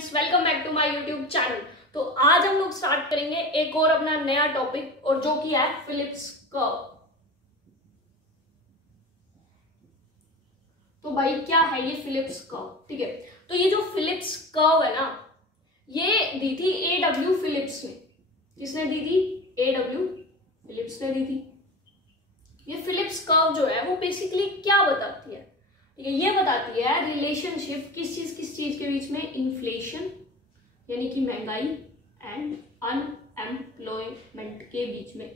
Friends, welcome back to my YouTube channel. तो आज हम लोग स्टार्ट करेंगे एक और अपना नया टॉपिक, और जो कि है फिलिप्स कर्व। तो भाई क्या है ये फिलिप्स कर्व? ठीक है, तो ये जो फिलिप्स कर्व है ना, ये दी थी AW फिलिप्स ने। किसने दी थी? AW फिलिप्स ने दी थी। ये फिलिप्स कर्व जो है वो बेसिकली क्या बताती है? ठीक है, ये बताती है रिलेशनशिप किस चीज के बीच में? इन्फ्लेशन यानी कि महंगाई एंड अनएम्प्लॉयमेंट के बीच में।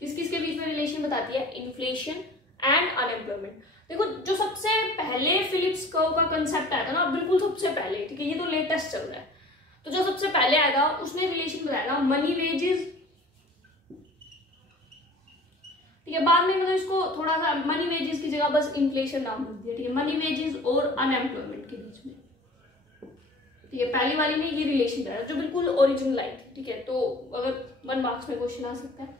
किस के बीच में रिलेशन बताती है? Inflation and unemployment. देखो, जो सबसे पहले फिलिप्स कर्व का कंसेप्ट आया था ना, बिल्कुल सबसे पहले, ठीक है, ये तो लेटेस्ट चल रहा है। तो जो सबसे पहले आया था उसने रिलेशन बताया ना मनी वेजेस, ठीक है। बाद में मतलब इसको थोड़ा सा मनी वेजेस की जगह बस इन्फ्लेशन नाम रख दिया, ठीक है, मनी वेजेस और अनएम्प्लॉयमेंट के बीच में, ठीक है। पहली वाली में ये रिलेशन बताया जो बिल्कुल ओरिजिनल आई थी, ठीक है। तो अगर 1 मार्क्स में क्वेश्चन आ सकता है,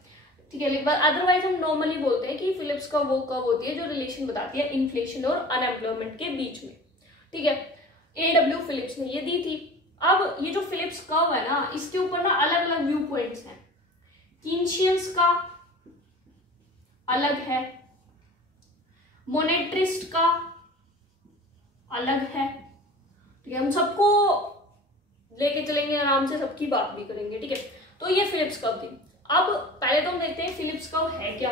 ठीक है। लेकिन अदरवाइज हम नॉर्मली बोलते हैं कि फिलिप्स का वो कर्व होती है जो रिलेशन बताती है इन्फ्लेशन और अनएम्प्लॉयमेंट के बीच में, ठीक है। AW फिलिप्स ने ये दी थी। अब ये जो फिलिप्स कर्व है ना, इसके ऊपर ना अलग अलग व्यू पॉइंट्स हैं। कीनशियंस का अलग है, मोनेट्रिस्ट का अलग है, ठीक है। हम सबको लेके चलेंगे आराम से, सबकी बात भी करेंगे, ठीक है। तो ये फिलिप्स कर्व थी। अब पहले तो हम देखते हैं फिलिप्स कर्व है क्या।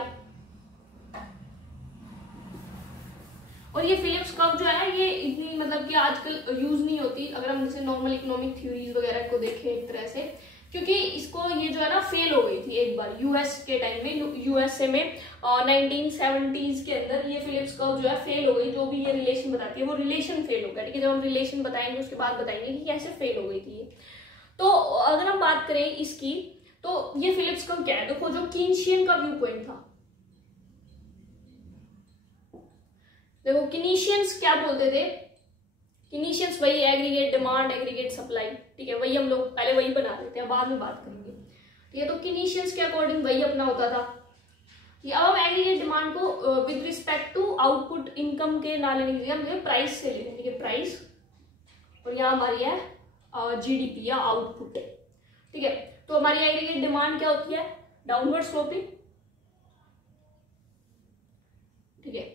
और ये फिलिप्स कर्व जो है ये इतनी मतलब कि आजकल यूज नहीं होती, अगर हम जैसे नॉर्मल इकोनॉमिक थ्योरीज वगैरह को देखें एक तरह से, क्योंकि इसको ये जो है ना फेल हो गई थी एक बार यूएस के टाइम में, यूएसए में 1970s के अंदर ये फिलिप्स कर्व जो है फेल हो गई। जो भी ये रिलेशन बताती है वो रिलेशन फेल हो गया, ठीक है। जब हम रिलेशन बताएंगे उसके बाद बताएंगे कि कैसे फेल हो गई थी ये। तो अगर हम बात करें इसकी, तो ये फिलिप्स कर्व क्या है? देखो, जो कीनशियन का व्यू पॉइंट था, देखो कीनीशियंस क्या बोलते थे? कीनीशियंस वही एग्रीगेट डिमांड, एग्रीगेट सप्लाई, ठीक है, वही हम लोग पहले वही बना देते हैं, बाद में बात करेंगे, ठीक है। तो कीनीशियंस के अकॉर्डिंग वही अपना होता था कि अब हम एग्रीगेट डिमांड को with respect to output income के ना लेने के लिए हम प्राइस से ले रहे हैं, ठीक है, प्राइस। और यहाँ हमारी है GDP या आउटपुट, ठीक है। तो हमारी एग्रीगेट डिमांड क्या होती है? डाउनवर्ड स्लोपिंग, ठीक है।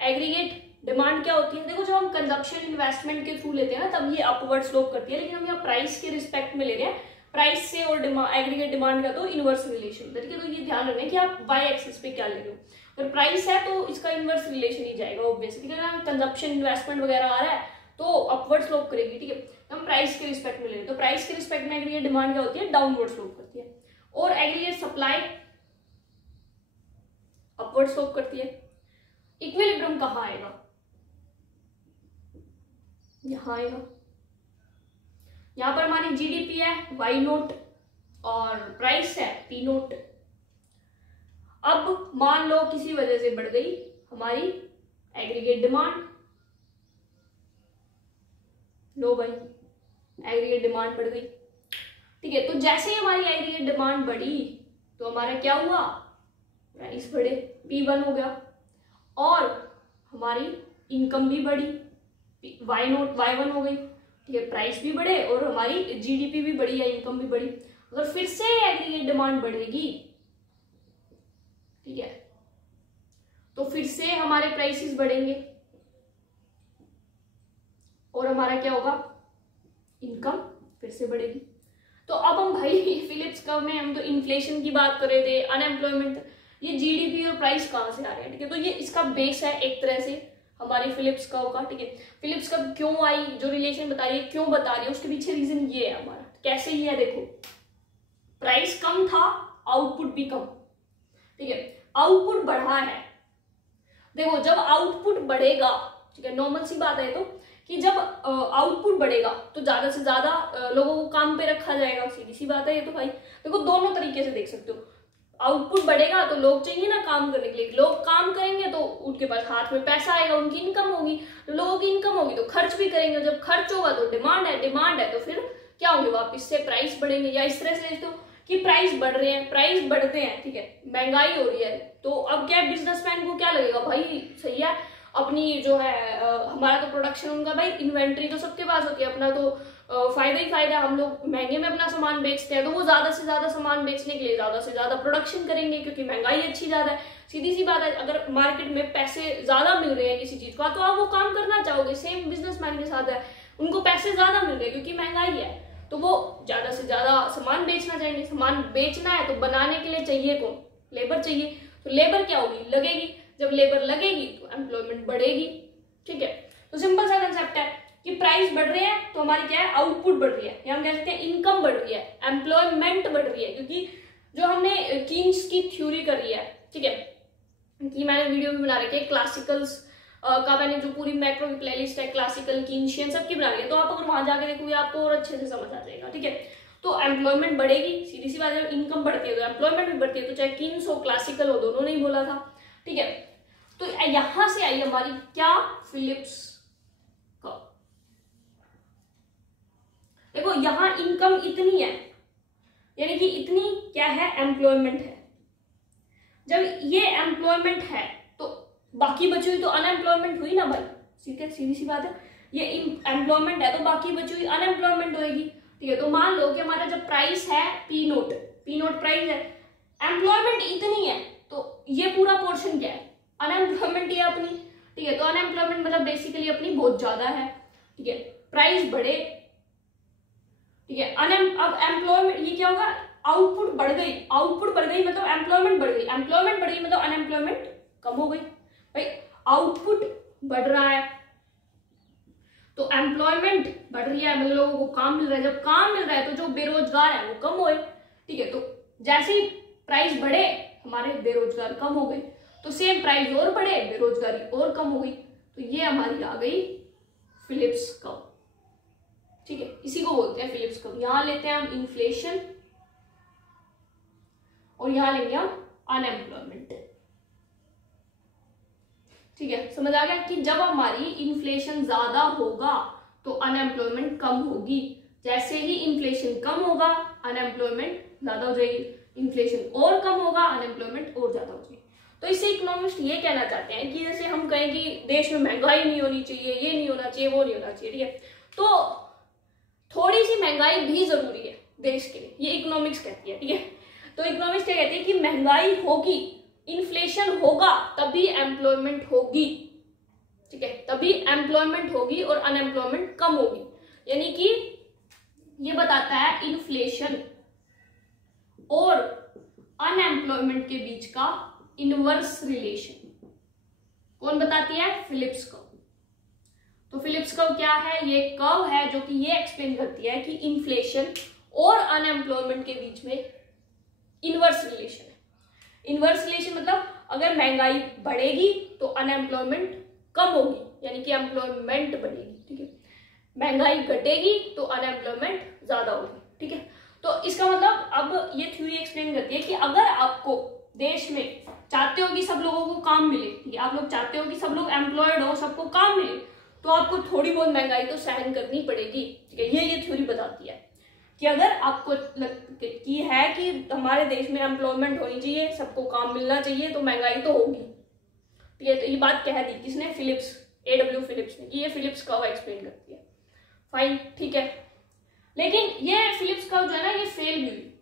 एग्रीगेट डिमांड क्या होती है? देखो, जब हम कंजप्शन इन्वेस्टमेंट के थ्रू लेते हैं ना, तब ये अपवर्ड स्लोप करती है, लेकिन हम यहाँ प्राइस के रिस्पेक्ट में ले रहे हैं। प्राइस से और एग्रीगेट डिमांड का तो इनवर्स रिलेशन, ठीक है। तो ये ध्यान रखना कि आप वाई एक्सिस पे क्या ले रहे हो। अगर प्राइस है तो इसका इनवर्स रिलेशन ही जाएगा ऑब्वियसली, अगर कंजप्शन इन्वेस्टमेंट वगैरह आ रहा है तो अपवर्ड स्लोप करेगी, ठीक है। हम प्राइस के रिस्पेक्ट में ले रहे हैं, तो प्राइस के रिस्पेक्ट में एग्रीगेट डिमांड क्या होती है? डाउनवर्ड स्लोप करती है। और एग्रीगेट सप्लाई अपवर्ड स्लोप करती है। इक्विलिब्रियम कहाँ आएगा? यहां आएगा। यहां पर हमारी GDP है Y0 और प्राइस है P0। अब मान लो किसी वजह से बढ़ गई हमारी एग्रीगेट डिमांड, लो भाई एग्रीगेट डिमांड बढ़ गई, ठीक है। तो जैसे ही हमारी एग्रीगेट डिमांड बढ़ी तो हमारा क्या हुआ? प्राइस बढ़े, P1 हो गया, और हमारी इनकम भी बढ़ी, Y1 हो गई, ठीक है। प्राइस भी बढ़े और हमारी GDP भी बढ़ी या इनकम भी बढ़ी। अगर फिर से एग्रीगेट डिमांड बढ़ेगी, ठीक है, तो फिर से हमारे प्राइसेस बढ़ेंगे और हमारा क्या होगा? इनकम फिर से बढ़ेगी। तो अब हम भाई फिलिप्स कर्व में हम तो इन्फ्लेशन की बात कर रहे थे, अनएम्प्लॉयमेंट, ये GDP और प्राइस कहां से आ रहे हैं, ठीक है। तो ये इसका बेस है एक तरह से हमारी फिलिप्स कर्व का, ठीक है। फिलिप्स कर्व क्यों आई, जो रिलेशन बता रही है, क्यों बता रही है, उसके पीछे रीजन ये है हमारा। कैसे ही है? देखो, प्राइस कम था, आउटपुट भी कम, ठीक है, आउटपुट बढ़ा है। देखो, जब आउटपुट बढ़ेगा, ठीक है, नॉर्मल सी बात है तो कि जब आउटपुट बढ़ेगा तो ज्यादा से ज्यादा लोगों को काम पे रखा जाएगा, सीधी सी बात है ये तो भाई। देखो, दोनों तरीके से देख सकते हो। आउटपुट बढ़ेगा तो लोग चाहिए ना काम करने के लिए, लोग काम करेंगे तो उनके पास हाथ में पैसा आएगा, उनकी इनकम होगी, लोगों की इनकम होगी तो खर्च भी करेंगे, जब खर्च होगा तो डिमांड है तो फिर क्या होंगे? वापिस से प्राइस बढ़ेंगे। या इस तरह से देखते हो कि प्राइस बढ़ रहे हैं, प्राइस बढ़ते हैं, ठीक है, महंगाई हो रही है, तो अब क्या बिजनेसमैन को क्या लगेगा? भाई सही है, अपनी जो है हमारा तो प्रोडक्शन, उनका भाई इन्वेंट्री तो सबके पास होती है, अपना तो फायदा ही फायदा। हम लोग महंगे में अपना सामान बेचते हैं, तो वो ज्यादा से ज्यादा सामान बेचने के लिए ज्यादा से ज्यादा प्रोडक्शन करेंगे, क्योंकि महंगाई अच्छी ज्यादा है। सीधी सी बात है, अगर मार्केट में पैसे ज्यादा मिल रहे हैं किसी चीज का, तो आप वो काम करना चाहोगे। सेम बिजनेसमैन के साथ है, उनको पैसे ज्यादा मिल रहे हैं क्योंकि महंगाई है, तो वो ज्यादा से ज्यादा सामान बेचना चाहेंगे। सामान बेचना है तो बनाने के लिए चाहिए कौन? लेबर चाहिए। तो लेबर क्या होगी? लगेगी। जब लेबर लगेगी तो एम्प्लॉयमेंट बढ़ेगी। ठीक है, तो सिंपल सा कंसेप्ट है कि प्राइस बढ़ रहे हैं तो हमारी क्या है? आउटपुट बढ़ रही है, या हम कह सकते हैं इनकम बढ़ रही है, एम्प्लॉयमेंट बढ़ रही है। क्योंकि जो हमने कीन्स की थ्योरी करी है, ठीक है, कि मैंने वीडियो भी बना रखी है क्लासिकल्स का, मैंने जो पूरी मैक्रो की प्लेलिस्ट है, क्लासिकल, कीन्शियन सबकी बना रही है, तो आप अगर वहां जाके देखोगे आपको और अच्छे से समझ आ जाएगा। ठीक है, तो एम्प्लॉयमेंट बढ़ेगी, सीधी सी बात है, इनकम बढ़ती है तो एम्प्लॉयमेंट भी बढ़ती है। तो चाहे कीन्स हो, क्लासिकल हो, दोनों ने ही बोला था। ठीक है, तो यहां से आई हमारी क्या? Phillips curve. देखो यहां इनकम इतनी है, यानी कि इतनी क्या है? एम्प्लॉयमेंट है। जब ये एम्प्लॉयमेंट है तो बाकी बची हुई तो अनएम्प्लॉयमेंट हुई ना भाई। ठीक है, सीधी सी बात है, ये एम्प्लॉयमेंट है तो बाकी बची हुई अनएम्प्लॉयमेंट होगी। ठीक है, तो मान लो कि हमारा जब प्राइस है पी नोट प्राइस है, एम्प्लॉयमेंट इतनी है, तो ये पूरा पोर्शन क्या है? अनएम्प्लॉयमेंट ही है अपनी। ठीक है, तो अनएम्प्लॉयमेंट मतलब बेसिकली अपनी बहुत ज्यादा है। ठीक है, प्राइस बढ़े, ठीक है, अब एम्प्लॉयमेंट ये क्या होगा? आउटपुट बढ़ गई, आउटपुट बढ़ गई मतलब एम्प्लॉयमेंट बढ़ गई, एम्प्लॉयमेंट बढ़ गई मतलब अनएम्प्लॉयमेंट कम हो गई। भाई आउटपुट बढ़ रहा है तो एम्प्लॉयमेंट बढ़ रही है, मतलब लोगों को काम मिल रहा है। जब काम मिल रहा है तो जो बेरोजगार है वो कम होए। ठीक है, तो जैसे ही प्राइस बढ़े हमारे बेरोजगार कम हो गए, तो सेम प्राइस और बढ़े, बेरोजगारी और कम हो गई। तो ये हमारी आ गई फिलिप्स कर्व। ठीक है, इसी को बोलते हैं फिलिप्स कर्व। यहां लेते हैं हम इन्फ्लेशन और यहां लेंगे हम अनएम्प्लॉयमेंट। ठीक है, समझ आ गया कि जब हमारी इन्फ्लेशन ज्यादा होगा तो अनएम्प्लॉयमेंट कम होगी, जैसे ही इन्फ्लेशन कम होगा अनएम्प्लॉयमेंट ज्यादा हो जाएगी, इन्फ्लेशन और कम होगा अनएम्प्लॉयमेंट और ज्यादा हो जाएगी। तो इससे इकोनॉमिस्ट ये कहना चाहते हैं कि जैसे हम कहें कि देश में महंगाई नहीं होनी चाहिए, ये नहीं होना चाहिए, वो नहीं होना चाहिए। ठीक है, तो थोड़ी सी महंगाई भी जरूरी है देश के लिए, ये इकोनॉमिक्स कहती है। ठीक है, तो इकोनॉमिक्स क्या कहती है कि महंगाई होगी, इन्फ्लेशन होगा, तभी एम्प्लॉयमेंट होगी। ठीक है, तभी एम्प्लॉयमेंट होगी और अनएम्प्लॉयमेंट कम होगी। यानी कि ये बताता है इन्फ्लेशन और अनएम्प्लॉयमेंट के बीच का इनवर्स रिलेशन। कौन बताती है? Phillips curve. तो फिलिप्स कर्व क्या है? ये कर्व है जो कि ये एक्सप्लेन करती है कि इन्फ्लेशन और अनएम्प्लॉयमेंट के बीच में इनवर्स रिलेशन है। इनवर्स रिलेशन मतलब अगर महंगाई बढ़ेगी तो अनएम्प्लॉयमेंट कम होगी, यानी कि एम्प्लॉयमेंट बढ़ेगी। ठीक है, महंगाई घटेगी तो अनएम्प्लॉयमेंट ज्यादा होगी। ठीक है, तो इसका मतलब अब ये थ्योरी एक्सप्लेन करती है कि अगर आपको देश में चाहते हो कि सब लोगों को काम मिले, ठीक है, आप लोग चाहते हो कि सब लोग एम्प्लॉयड हो, सबको काम मिले, तो आपको थोड़ी बहुत महंगाई तो सहन करनी पड़ेगी। ठीक है, ये थ्योरी बताती है कि अगर आपको की है कि हमारे देश में एम्प्लॉयमेंट होनी चाहिए, सबको काम मिलना चाहिए, तो महंगाई तो होगी। ठीक है, तो ये बात कह दी किसने? फिलिप्स, AW फिलिप्स ने, कि ये फिलिप्स कर्व एक्सप्लेन करती है। फाइन, ठीक है, लेकिन ये फिलिप्स कर्व जो है ना, ये फेल भी हुई।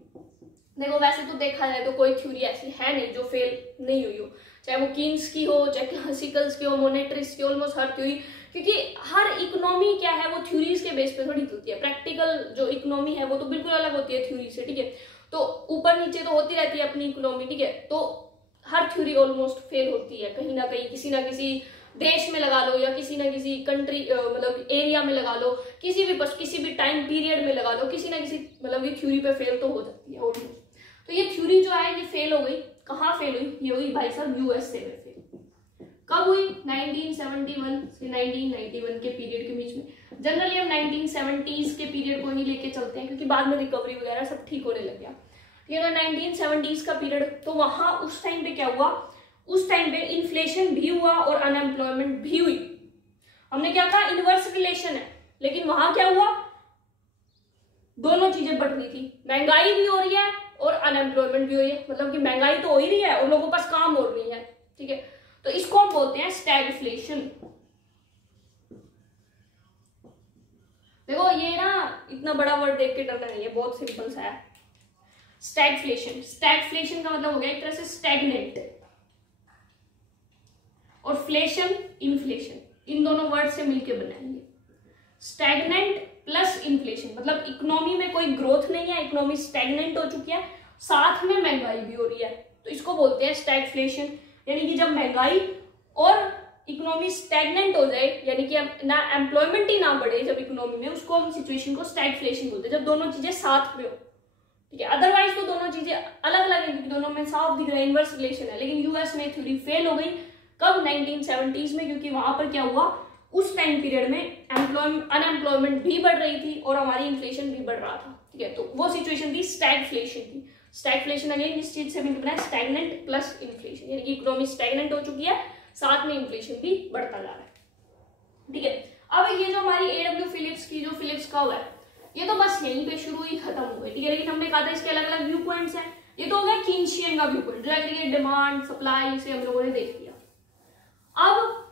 देखो वैसे तो देखा जाए तो कोई थ्योरी ऐसी है नहीं जो फेल नहीं हुई हो, चाहे वो कीन्स की हो, चाहे क्लासिकल्स की हो, मोनेटरिस्ट की, ऑलमोस्ट हर थ्योरी, क्योंकि हर इकोनॉमी क्या है वो थ्योरीज के बेस पे थोड़ी होती है। प्रैक्टिकल जो इकोनॉमी है वो तो बिल्कुल अलग होती है थ्योरी से। ठीक है, तो ऊपर नीचे तो होती रहती है अपनी इकोनॉमी। ठीक है, तो हर थ्योरी ऑलमोस्ट फेल होती है कहीं ना कहीं, किसी ना किसी देश में लगा लो, या किसी ना किसी कंट्री मतलब एरिया में लगा लो, किसी भी टाइम पीरियड में लगा लो, किसी ना किसी मतलब ये थ्योरी पे फेल तो हो जाती है ऑलमोस्ट। तो ये थ्योरी जो है ये फेल हो गई। कहाँ फेल हुई? ये हुई भाई साहब USA में फेल। कब हुई? 1971 से 1991 के पीरियड के बीच में। जनरली हम 1970s के पीरियड को ही लेके चलते हैं, क्योंकि बाद में रिकवरी वगैरह सब ठीक होने लग गया। ठीक है, 1970s का पीरियड, तो वहां उस टाइम पे क्या हुआ? उस टाइम पे इन्फ्लेशन भी हुआ और अनएम्प्लॉयमेंट भी हुई। हमने क्या कहा? इनवर्स रिलेशन है, लेकिन वहां क्या हुआ? दोनों चीजें बढ़ रही थी, महंगाई भी हो रही है और अनएम्प्लॉयमेंट भी हो रही है। मतलब कि महंगाई तो हो ही रही है और लोगों के पास काम हो रही है। ठीक है, तो इसको हम बोलते हैं स्टैगफ्लेशन। देखो ये ना इतना बड़ा वर्ड देख के डरना नहीं है, बहुत सिंपल सा है। स्टैगफ्लेशन, स्टैगफ्लेशन का मतलब हो गया एक तरह से स्टैग्नेंट, और फ्लेशन इन्फ्लेशन, इन दोनों वर्ड से मिलकर बनाएंगे। स्टैग्नेंट प्लस इन्फ्लेशन मतलब इकोनॉमी में कोई ग्रोथ नहीं है, इकोनॉमी स्टैग्नेंट हो चुकी है, साथ में महंगाई भी हो रही है, तो इसको बोलते हैं स्टैगफ्लेशन। यानी कि जब महंगाई और इकोनॉमी स्टैग्नेंट हो जाए, यानी कि ना एम्प्लॉयमेंट ही ना बढ़े जब इकोनॉमी में, उसको हम सिचुएशन को स्टैगफ्लेशन बोलते हैं, जब दोनों चीजें साथ में हो। ठीक है, अदरवाइज तो दोनों चीजें अलग अलग है, क्योंकि दोनों में साफ दिख रहा है इनवर्स रिलेशन है। लेकिन यूएस में थ्योरी फेल हो गई कब? 1970s में, क्योंकि वहां पर क्या हुआ, उस टाइम पीरियड में अनएम्प्लॉयमेंट भी बढ़ रही थी और हमारी इन्फ्लेशन भी बढ़ रहा था। ठीक है, तो वो सिचुएशन थी स्टैगफ्लेशन की। स्टैगफ्लेशन अगेन इस चीज से मिलकर बना है स्टैग्नेंट प्लस इन्फ्लेशन, यानी कि इकोनॉमी स्टैग्नेंट हो चुकी है, साथ में इन्फ्लेशन भी बढ़ता जा रहा है। ठीक है, अब ये जो हमारी एडब्ल्यू फिलिप्स की जो फिलिप्स कर्व है, ये तो बस यहीं पे शुरू ही खत्म हो गई। ठीक है, लेकिन हमने कहा था इसके अलग अलग व्यू पॉइंट्स हैं। ये तो हो गया कीनशियन का व्यू पॉइंट, जो एग्रीगेट डिमांड सप्लाई से हम लोगों ने देख लिया। अब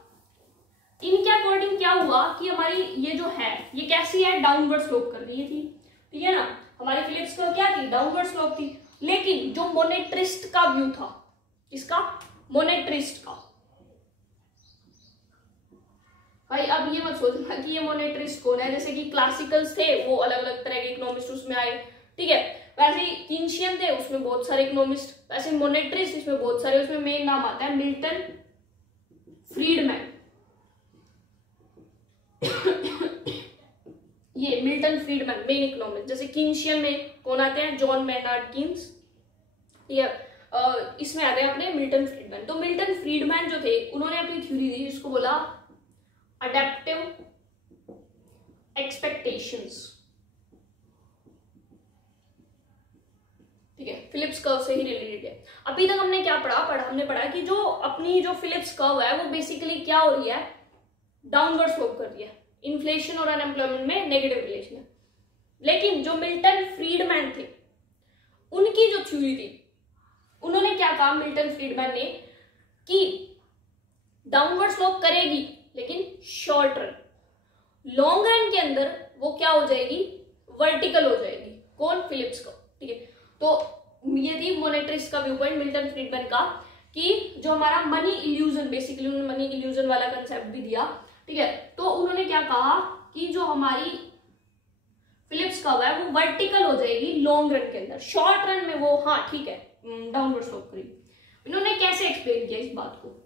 इनके अकॉर्डिंग क्या हुआ कि हमारी ये जो है ये कैसी है, डाउनवर्ड स्लोप कर रही थी। ठीक है ना, हमारी फिलिप्स कर्व क्या थी, डाउनवर्ड स्लोप थी। लेकिन जो मोनेट्रिस्ट का व्यू था, इसका मोनेट्रिस्ट का, भाई अब ये मत सोचना कि ये मोनेट्रिस्ट कौन है, जैसे कि क्लासिकल्स थे वो अलग अलग तरह के इकोनॉमिस्ट उसमें आए। ठीक है, वैसे ही कीनशियन थे उसमें बहुत सारे इकोनॉमिस्ट, वैसे मोनेट्रिस्ट इसमें बहुत सारे, उसमें मेन नाम आता है मिल्टन फ्रीडमैन। ये मिल्टन फ्रीडमैन मेन इकोनॉमिस्ट। जैसे कीनशियन में कौन आते हैं, जॉन मैनार्ड कीन्स, ये इसमें आते हैं अपने मिल्टन फ्रीडमैन। तो मिल्टन फ्रीडमैन जो थे उन्होंने अपनी थ्योरी दी जिसको बोला अडेप्टिव एक्सपेक्टेशंस। ठीक है, फिलिप्स कर्व से ही रिलेटेड है। अभी तक हमने क्या पढ़ा, हमने पढ़ा कि जो अपनी जो फिलिप्स कर्व है वो बेसिकली क्या हो रही है, डाउनवर्ड स्लोप कर रही है, इन्फ्लेशन और अनएम्प्लॉयमेंट में नेगेटिव रिलेशन है। लेकिन जो मिल्टन फ्रीडमैन थे उनकी जो थ्योरी थी, उन्होंने क्या कहा मिल्टन फ्रीडमैन ने, कि डाउनवर्ड स्लोप करेगी लेकिन शॉर्ट रन, लॉन्ग रन के अंदर वो क्या हो जाएगी, वर्टिकल हो जाएगी। कौन, फिलिप्स का। ठीक है, तो ये थी मोनेट्रिस्ट का व्यू पॉइंट मिल्टन फ्रीडमैन का, कि जो हमारा मनी इल्यूजन, बेसिकली उन्होंने मनी इल्यूजन वाला कंसेप्ट भी दिया। ठीक है, तो उन्होंने क्या कहा कि जो हमारी फिलिप्स कर्व है वो वर्टिकल हो जाएगी लॉन्ग रन के अंदर, शॉर्ट रन में वो हाँ ठीक है डाउनवर्ड स्लोप करेगी। इन्होंने कैसे एक्सप्लेन किया इस बात को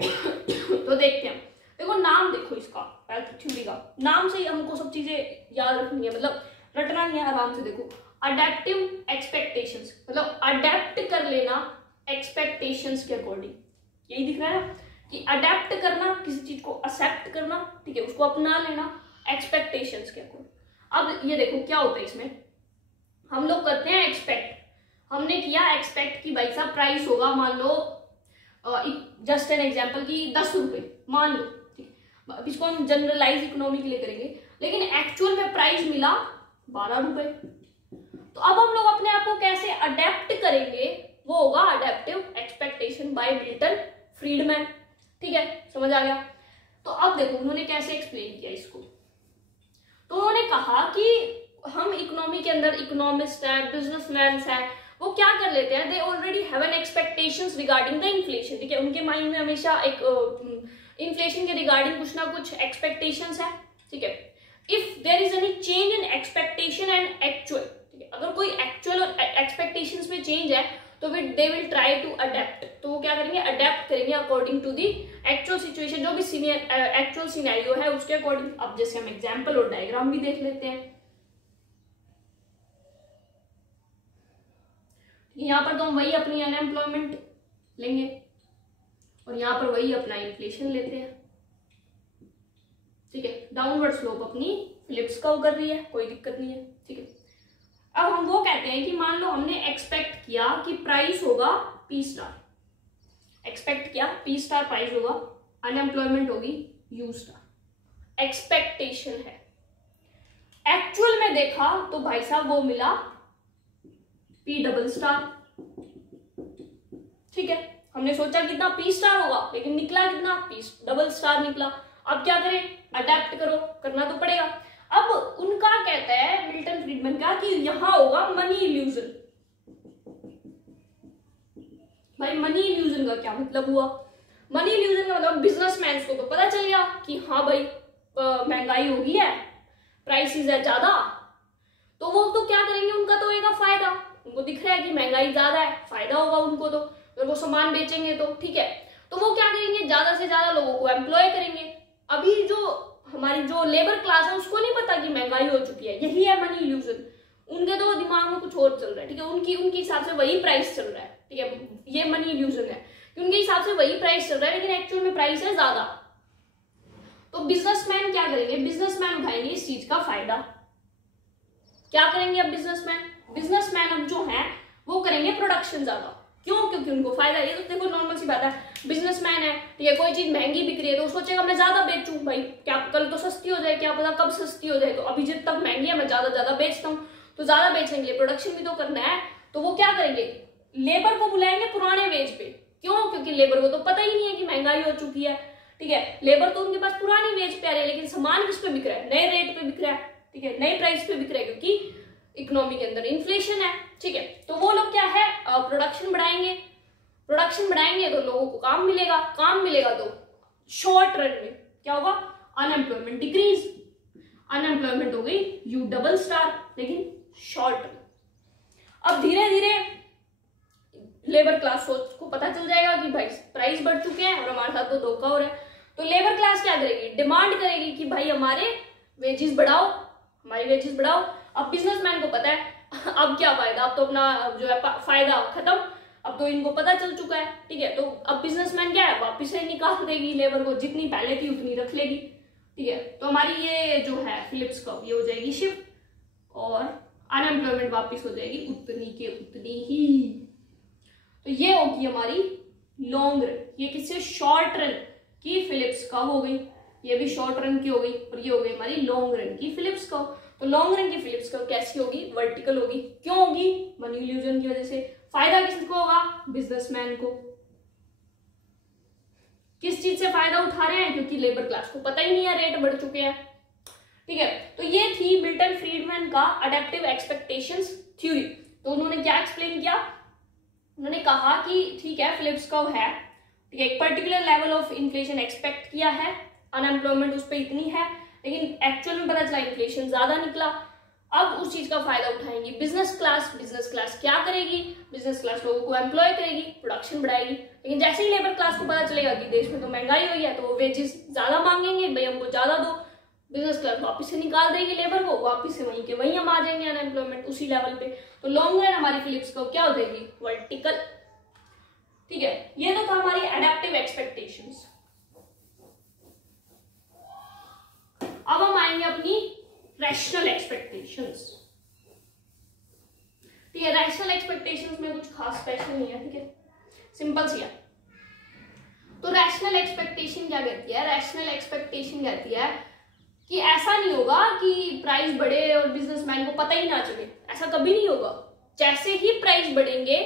तो देखते हैं। देखो नाम देखो इसका, थ्योरी का नाम से ही हमको सब चीजें याद रखनी है, मतलब रटना नहीं है, आराम से देखो। अडेप्टिव एक्सपेक्टेशंस मतलब अडेप्ट कर लेना एक्सपेक्टेशंस के अकॉर्डिंग, यही दिख रहा है ना कि अडेप्ट करना, किसी चीज को एक्सेप्ट करना, ठीक है, उसको अपना लेना एक्सपेक्टेशंस के अकॉर्डिंग। अब ये देखो क्या होता है इसमें, हम लोग करते हैं एक्सपेक्ट, हमने किया एक्सपेक्ट कि भाई साहब प्राइस होगा मान लो जस्ट एन एग्जांपल कि 10 रुपए मान लो, ठीक है, अब इसको हम जनरलाइज इकोनॉमी के लिए करेंगे, लेकिन एक्चुअल में प्राइस मिला 12 रुपए। तो अब हम लोग अपने आप को कैसे अडेप्ट करेंगे, वो होगा adaptive expectation by Milton Friedman. ठीक है, समझ आ गया। तो अब देखो उन्होंने कैसे एक्सप्लेन किया इसको, तो उन्होंने कहा कि हम इकोनॉमी के अंदर इकोनॉमिस्ट है, बिजनेसमैन है, वो क्या कर लेते हैं, they already have an expectations regarding the inflation. ठीक है, उनके माइंड में हमेशा एक इन्फ्लेशन के रिगार्डिंग कुछ ना कुछ एक्सपेक्टेशंस है। ठीक है, if there is any change in expectation and actual, ठीक है, अगर कोई एक्चुअल और एक्सपेक्टेशंस में चेंज है तो they will try to adapt, तो वो क्या करेंगे, अडेप्ट करेंगे according to the actual situation, जो भी एक्चुअल सिनेरियो है उसके अकॉर्डिंग। अब जैसे हम एग्जाम्पल और डायग्राम भी देख लेते हैं, यहाँ पर तो हम वही अपनी अनएम्प्लॉयमेंट लेंगे और यहाँ पर वही अपना इन्फ्लेशन लेते हैं। ठीक है, डाउनवर्ड स्लोप अपनी फिलिप्स कर्व कर रही है, कोई दिक्कत नहीं है। ठीक है, अब हम वो कहते हैं कि मान लो हमने एक्सपेक्ट किया कि प्राइस होगा P स्टार, एक्सपेक्ट किया P स्टार प्राइस होगा, अनएम्प्लॉयमेंट होगी U स्टार, एक्सपेक्टेशन है। एक्चुअल में देखा तो भाई साहब वो मिला P डबल स्टार। ठीक है, हमने सोचा कितना पी स्टार होगा, लेकिन निकला कितना, पी डबल स्टार निकला। अब क्या करें, अडेप्ट करो, करना तो पड़ेगा। अब उनका कहता है मिल्टन फ्रीडमैन का कि यहां होगा मनी इल्यूजन। भाई मनी इल्यूजन का क्या मतलब हुआ? मनी इल्यूजन का मतलब बिजनेसमैन को तो पता चल गया कि हाँ भाई महंगाई हो गई है, प्राइसेस है ज्यादा, तो वो तो क्या करेंगे, उनका तो होगा फायदा। उनको दिख रहा है कि महंगाई ज्यादा है, फायदा होगा उनको, तो अगर वो सामान बेचेंगे तो ठीक है। तो वो क्या करेंगे, ज्यादा से ज्यादा लोगों को एम्प्लॉय करेंगे। अभी जो हमारी जो लेबर क्लास है उसको नहीं पता कि महंगाई हो चुकी है, यही है मनी इल्यूजन। उनके तो दिमाग में कुछ और चल रहा है, ठीक है, उनके हिसाब से वही प्राइस चल रहा है, ठीक है, ये मनी इल्यूजन है कि उनके हिसाब से वही प्राइस चल रहा है, लेकिन एक्चुअल में प्राइस है ज्यादा। तो बिजनेसमैन क्या करेंगे, बिजनेसमैन उठाएंगे इस चीज का फायदा। क्या करेंगे अब बिजनेसमैन अब जो है वो करेंगे प्रोडक्शन ज्यादा। क्यों? क्योंकि उनको फायदा। ये तो देखो नॉर्मल सी बात है, बिजनेसमैन है, ठीक है, कोई चीज महंगी बिक रही है तो सोचेगा मैं ज्यादा बेचूं, भाई क्या कल तो सस्ती हो जाए, क्या पता कब सस्ती हो जाए, तो अभी जब तक महंगी है मैं ज्यादा बेचता हूँ। तो ज्यादा बेचने के लिए प्रोडक्शन भी तो करना है, तो वो क्या करेंगे, लेबर को बुलाएंगे पुराने वेज पे। क्यों? क्योंकि लेबर को तो पता ही नहीं है कि महंगाई हो चुकी है, ठीक है, लेबर तो उनके पास पुरानी वेज पे आ रही है, लेकिन सामान किस पे बिक रहा है, नए रेट पे बिक रहा है, ठीक है, नए प्राइस पे बिक रहा है, क्योंकि इकोनॉमी के अंदर इन्फ्लेशन है, ठीक है। तो वो लोग क्या है, प्रोडक्शन बढ़ाएंगे तो लोगों को काम मिलेगा तो शॉर्ट रन में क्या होगा, अनएम्प्लॉयमेंट डिक्रीज, अनएम्प्लॉयमेंट हो गई यू डबल स्टार, लेकिन शॉर्ट रन। अब धीरे धीरे लेबर क्लास को पता चल जाएगा कि भाई प्राइस बढ़ चुके हैं और हमारे साथ तो धोखा हो रहा है, तो लेबर क्लास क्या करेगी, डिमांड करेगी कि भाई हमारे वेजेस बढ़ाओ, हमारे वेजेस बढ़ाओ। अब बिजनेसमैन को पता है अब क्या फायदा, अब तो अपना जो है फायदा खत्म, अब तो इनको पता चल चुका है, ठीक है। तो अब बिजनेसमैन क्या है, वापिस से निकाल देगी लेबर को, जितनी पहले थी उतनी रख लेगी, ठीक है। तो हमारी ये जो है फिलिप्स कर्व ये हो जाएगी शिफ्ट, और अनएम्प्लॉयमेंट वापिस हो जाएगी उतनी के उतनी ही। तो ये होगी हमारी लॉन्ग रन, ये किससे, शॉर्ट रन की फिलिप्स कर्व हो गई, ये भी शॉर्ट रन की हो गई, और ये हो गई हमारी लॉन्ग रन की फिलिप्स कर्व। तो लॉन्ग रन की फिलिप्स कर्व कैसी होगी, वर्टिकल होगी। क्यों होगी, मनी इल्यूजन की वजह से। फायदा किसको होगा, बिजनेसमैन को। किस चीज से फायदा उठा रहे हैं, क्योंकि लेबर क्लास को पता ही नहीं है रेट बढ़ चुके हैं, ठीक है। तो ये थी मिल्टन फ्रीडमैन का अडेप्टिव एक्सपेक्टेशंस थ्योरी। तो उन्होंने क्या एक्सप्लेन किया, उन्होंने कहा कि ठीक है फिलिप्स कर्व है, ठीक है, एक particular level of inflation expect किया है, अनएम्प्लॉयमेंट उस पर इतनी है, लेकिन एक्चुअल में पता चला इन्फ्लेशन ज्यादा निकला। अब उस चीज का फायदा उठाएंगी बिजनेस क्लास क्या करेगी, बिजनेस क्लास लोगों को एम्प्लॉय करेगी, प्रोडक्शन बढ़ाएगी। लेकिन जैसे ही लेबर क्लास को पता चलेगा कि देश में तो महंगाई हुई है, तो वो वेजेस ज्यादा मांगेंगे, भाई हमको ज्यादा दो, बिजनेस क्लास वापस से निकाल देगी लेबर को, वापस से वहीं के वहीं हम आ जाएंगे अनएम्प्लॉयमेंट उसी लेवल पे। तो लॉन्ग रन हमारी फिलिप्स कर्व क्या हो जाएगी, वर्टिकल, ठीक है। ये तो था हमारी एडेप्टिव एक्सपेक्टेशंस। अब हम आएंगे अपनी रैशनल एक्सपेक्टेशंस, ठीक है। रैशनल एक्सपेक्टेशंस में कुछ खास स्पेशल नहीं है, ठीक है, सिंपल सी है। तो रैशनल एक्सपेक्टेशन क्या कहती है, रैशनल एक्सपेक्टेशन कहती है कि ऐसा नहीं होगा कि प्राइस बढ़े और बिजनेसमैन को पता ही ना चले, ऐसा कभी नहीं होगा। जैसे ही प्राइस बढ़ेंगे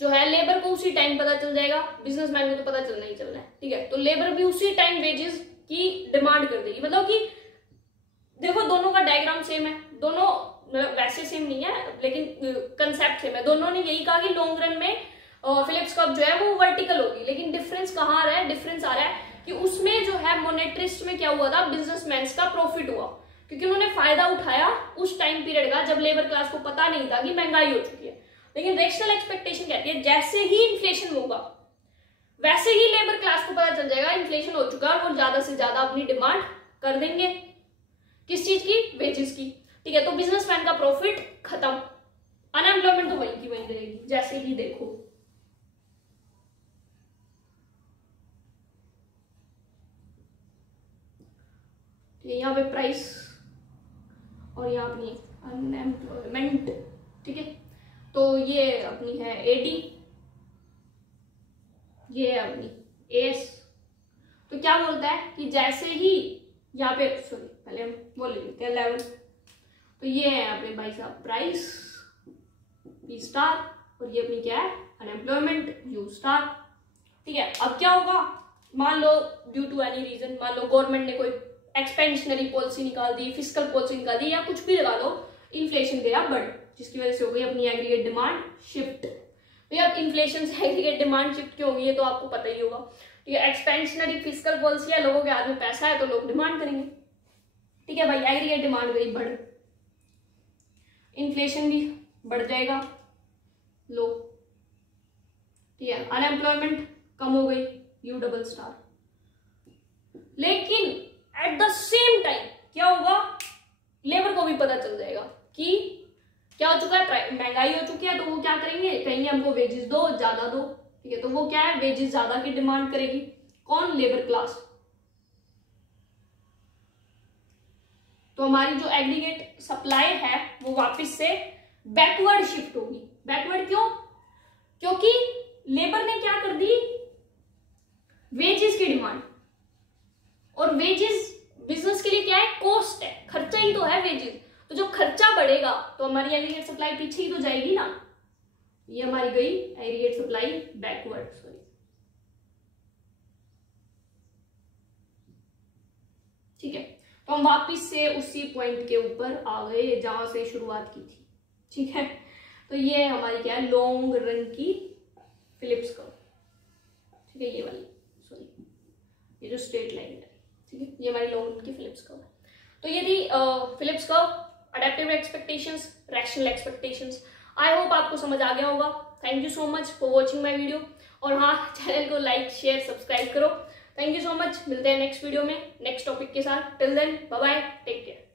जो है लेबर को उसी टाइम पता चल जाएगा, बिजनेसमैन को तो पता चलना ही चलना है, ठीक है। तो लेबर भी उसी टाइम वेजेस की डिमांड कर देगी, मतलब कि देखो दोनों का डायग्राम सेम है, दोनों वैसे सेम नहीं है लेकिन कंसेप्ट सेम है। दोनों ने यही कहा कि लॉन्ग रन में फिलिप्स कर्व जो है वो वर्टिकल होगी, लेकिन डिफरेंस कहाँ आ रहा है, डिफरेंस आ रहा है कि उसमें जो है मोनेटरिस्ट में क्या हुआ था, बिजनेसमैन का प्रॉफिट हुआ, क्योंकि उन्होंने फायदा उठाया उस टाइम पीरियड का जब लेबर क्लास को पता नहीं था कि महंगाई हो चुकी है। लेकिन रैशनल एक्सपेक्टेशन कहती है जैसे ही इन्फ्लेशन होगा वैसे ही लेबर क्लास को पता चल जाएगा इन्फ्लेशन हो चुका है, वो ज्यादा से ज्यादा अपनी डिमांड कर देंगे, किस चीज की, वेजेस की, ठीक है। तो बिजनेसमैन का प्रॉफिट खत्म, अनएम्प्लॉयमेंट तो वहीं की वहीं रहेगी, जैसे ही देखो। यहाँ पे प्राइस और यहाँ अपनी अनएम्प्लॉयमेंट, ठीक है। तो ये अपनी है एडी, ये है अपनी एस। तो क्या बोलता है कि जैसे ही यहाँ पे, सॉरी पहले हम बोल लेते हैं लेवल, तो ये है यहाँ पे भाई साहब प्राइस पी स्टार, और ये अपनी क्या है अनएम्प्लॉयमेंट यू स्टार। ठीक है, अब क्या होगा, मान लो ड्यू टू एनी रीजन, मान लो गवर्नमेंट ने कोई एक्सपेंशनरी पॉलिसी निकाल दी, फिस्कल पॉलिसी निकाल दी, या कुछ भी लगा लो, इन्फ्लेशन गया बढ़, जिसकी वजह से हो गई अपनी एग्रीगेट डिमांड शिफ्ट। तो अब इन्फ्लेशन से एग्रीगेट डिमांड शिफ्ट क्यों होगी ये तो आपको पता ही होगा। ठीक है, एक्सपेंशनरी फिस्कल पॉलिसी है, लोगों के हाथ में पैसा है तो लोग डिमांड करेंगे। ठीक है भाई, एग्रीगेट डिमांड गई बढ़, इन्फ्लेशन भी बढ़ जाएगा लो। ठीक है, अनएम्प्लॉयमेंट कम हो गई, यू डबल स्टार। लेकिन एट द सेम टाइम क्या होगा, लेबर को भी पता चल जाएगा कि क्या हो चुका है, महंगाई हो चुकी है, तो वो क्या करेंगे, कहेंगे हमको वेजेस दो, ज्यादा दो। ठीक है, तो वो क्या है, वेजेस ज्यादा की डिमांड करेगी, कौन, लेबर क्लास। तो हमारी जो एग्रीगेट सप्लाई है वो वापस से बैकवर्ड शिफ्ट होगी। बैकवर्ड क्यों, क्योंकि लेबर ने क्या कर दी, वेजेस की डिमांड, और वेजेस बिजनेस के लिए क्या है, कॉस्ट है, खर्चा ही तो है वेजेस। तो जब खर्चा बढ़ेगा तो हमारी एग्रीगेट सप्लाई पीछे ही तो जाएगी ना। ये हमारी गई एग्रीगेट सप्लाई बैकवर्ड, सॉरी। ठीक है, तो हम वापिस से उसी पॉइंट के ऊपर आ गए जहां से शुरुआत की थी। ठीक है, तो ये हमारी क्या है, लॉन्ग रन की फिलिप्स कर्व। ठीक है, ये वाली, सॉरी, ये जो स्ट्रेट लाइन है। ठीक है, ये हमारी लॉन्ग रन की फिलिप्स कर्व है। तो ये थी Phillips curve, adaptive expectations, rational expectations. I hope आपको समझ आ गया होगा। Thank you so much for watching my video. और हाँ, चैनल को लाइक शेयर सब्सक्राइब करो। थैंक यू सो मच, मिलते हैं नेक्स्ट वीडियो में नेक्स्ट टॉपिक के साथ। Till then bye bye, take care.